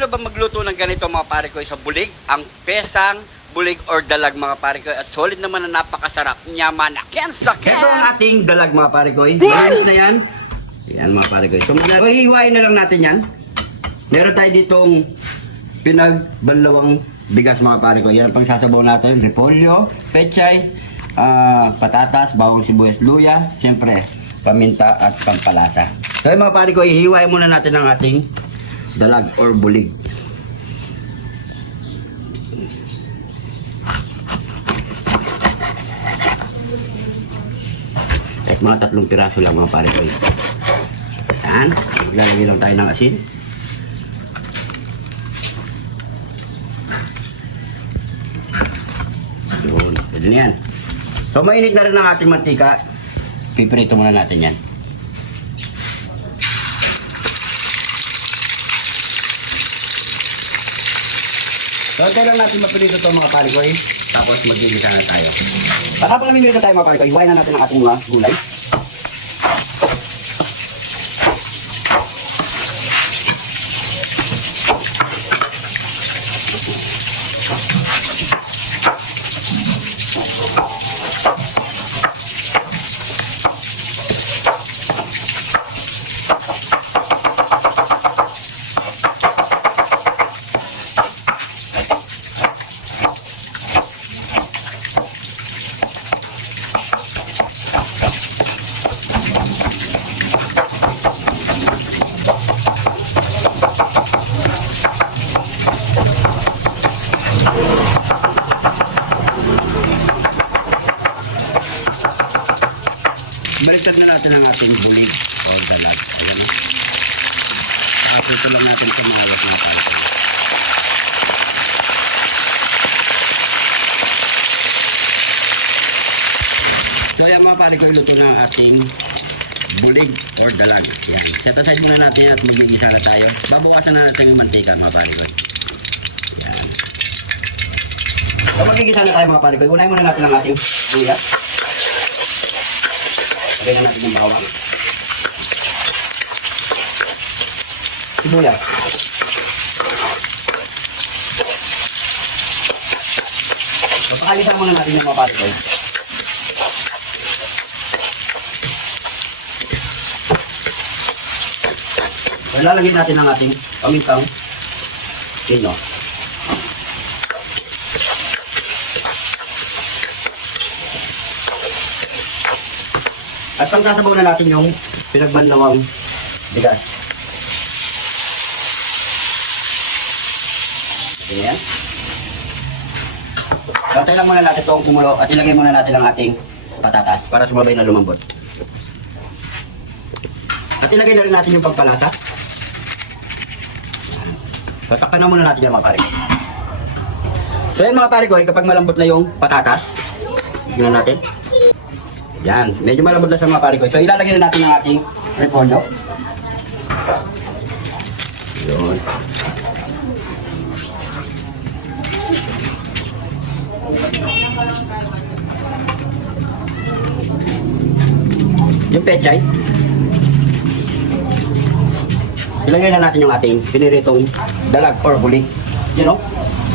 nyo na ba magluto ng ganito mga pare ko sa bulig? Ang pesang bulig or dalag mga pare ko. At solid naman na napakasarap. Nyaman na ken. Ito ang ating dalag mga pare ko. Malinis na yan. Yan mga pare ko. So hihiwain na lang natin yan. Meron tayo ditong pinagbalawang bigas mga pare ko. Yan ang pagsasabaw natin. Repolyo, pechay, patatas, bawang sibuyas, luya, siyempre paminta at pampalasa. So mga pare ko, hihiwain muna natin ang ating dalag or bulig. At mga 3 piraso lang mga pare ko. Yan, maglalagay lang tayo ng asin. Yun, pwede na yan. So mainit na rin ang ating mantika. Piprito muna natin yan. So hantay lang natin mapilito ito mga pare ko. Tapos magigisa na tayo. At habang namimilito tayo mga pare ko, iwain na natin ang ating mga gulay. Baliktad na natin ang ating bulig o dalag. Ayan o. Ito lang natin sa mga alas na tayo. So ayan mga pare ko, luto na ang ating bulig or dalag. Ayan. Set aside muna natin at magigisa na tayo. Babawasan na natin yung mantika mga pare ko. Ayan. So magigisa na tayo mga pare ko. Unahin muna natin ang ating luya. Lagyan na natin yung bawang. Sibuyas. So, pakalisan muna natin yung mga pare ko. So, lalagyan natin ang ating pamintang pino. At pagsasabaw na natin yung pinagbanlawang bigas. Ayan. Bantay lang muna natin itong kumulo at ilagay muna natin ang ating patatas para sumabay na lumambot. At ilagay na rin natin yung pampalasa. So takpan na muna natin yung mga pare ko. So yan mga pare ko, kapag malambot na yung patatas, tignan natin. Yan, medyo malambot na sa mga pare ko. So ilalagay na natin ang ating repolyo. Yun. Yung pechay. Ilagay na natin yung ating piniritong dalag or bulig. You know?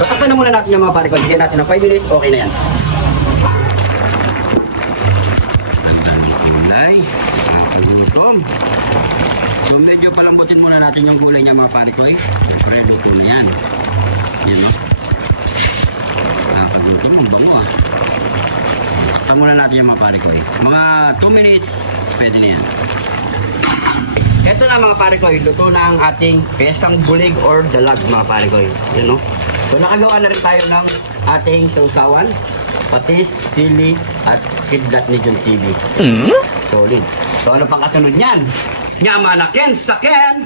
So takpan na muna natin yung mga pare ko. Bigyan natin ng 5 minutes, okay na yan. So medyo palambutin muna natin yung gulay niya mga pare ko. Pre, luto na yan. Yan o. Nakakagutom, ang bango ah. Takpan muna natin yung mga pare ko. Mga 2 minutes, pwede na yan. Ito na mga pare ko, luto na ang ating pesang bulig or dalag mga pare ko. Yan o. So nakagawa na rin tayo ng ating sausawan, patis, sili, at kidlat ni John TV. Solid. So ano pang kasunod niyan? Nyamanaken saken!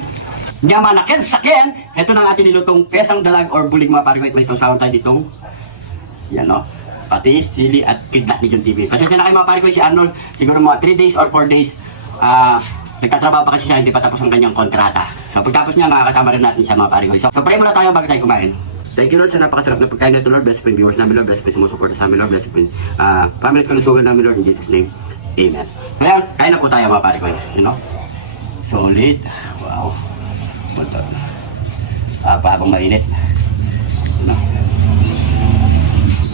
Nyamanaken saken! Ito na ang ating nilutong pesang dalag or bulig mga pare ko. May sausawan tayo ditong. Yan o. Patis, sili, at kidlat ni John TV. Pasensya na kayo mga pare ko, si Arnold, siguro mga 3 days or 4 days, nagtatrabaho pa kasi siya, hindi pa tapos ang kanyang kontrata. So pagtapos niya, makakasama rin natin siya mga pare ko. So pray muna tayo bago tayo kumain. Thank you Lord sa napakasarap na pagkain na ito Lord. Bless po yung viewers namin Lord. Bless po yung sumusuporta sa amin Lord. Bless po yung family at kalusugan namin Lord. In Jesus name, Amen. Kaya, kain na po tayo mga pare ko. You know? Solid. Wow. Ito. Habang mainit. Ano?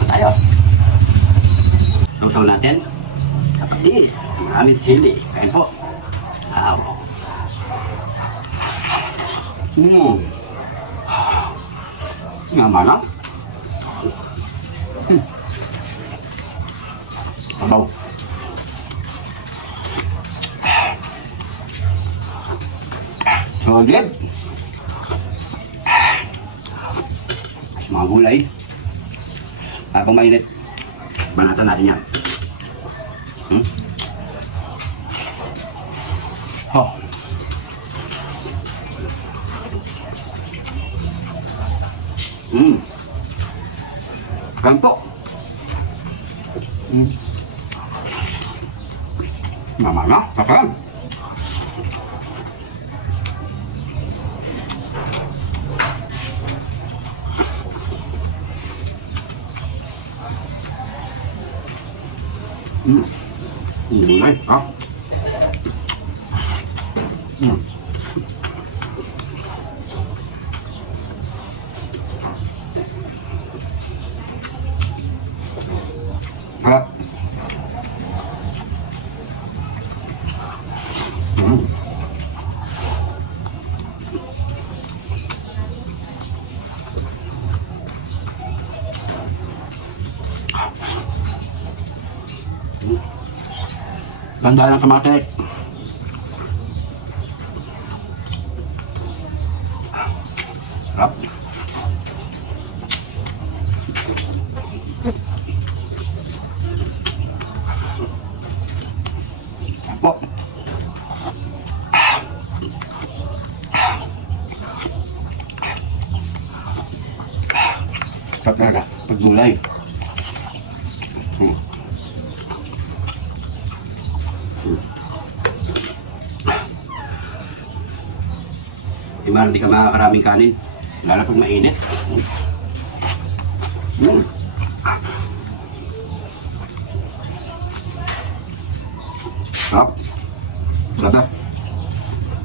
Tayo. Sausaw natin. Kapatis. Maraming sili. Kain po. Wow. Naman lang. Sabaw. Solid. Mga gulay. Habang mainit, banatan natin yan. Oh. Ganto. Mama na, kapan. Gulay, ha? Sarap. Ganda ng kamate. Sarap. Po. Sarap talaga pag gulay. Hindi ka makakaraming kanin. Lalo pag mainit. Sarap. Sarap.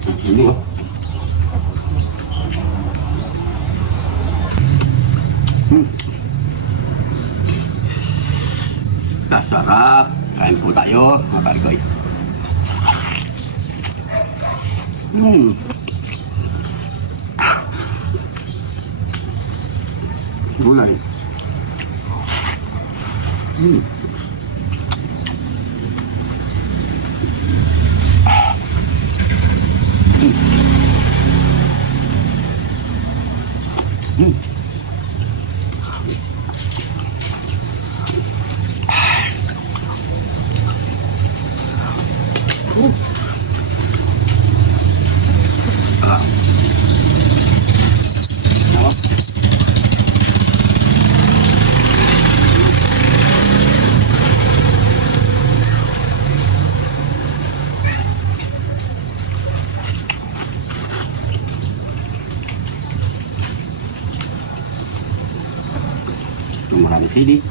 Ang sili, oh. Sarap. Kain po tayo, mga karikoy. Gulay. Maraming sili.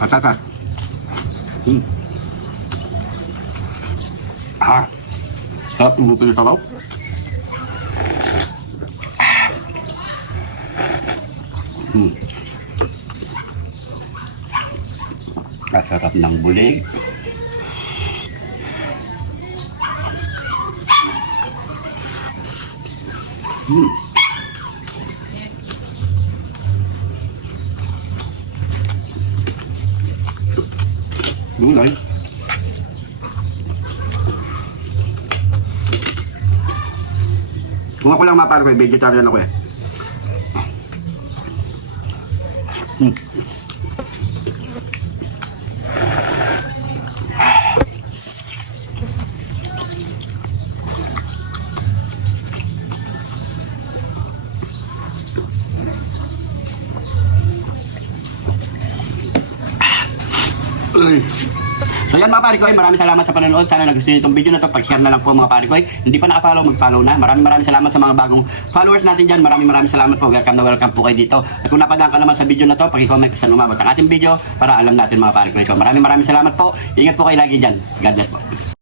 Patatas. Sarap ng buto yung sabaw. Kasarap ng bulig. Gulay. Kung ako lang maparo ko, vegetarian ako eh. Ay. So yan mga pare ko, maraming salamat sa panonood. Sana nagustuhan niyo itong video na to. Pag-share na lang po mga pare ko. Hindi pa naka-follow, mag-follow na. Maraming salamat sa mga bagong followers natin dyan. Maraming salamat po. Welcome na welcome po kayo dito. At kung napadaan ka naman sa video na to, pag-comment kung saan umabot ang ating video para alam natin mga pare ko. Maraming salamat po. Ingat po kayo lagi dyan. God bless po.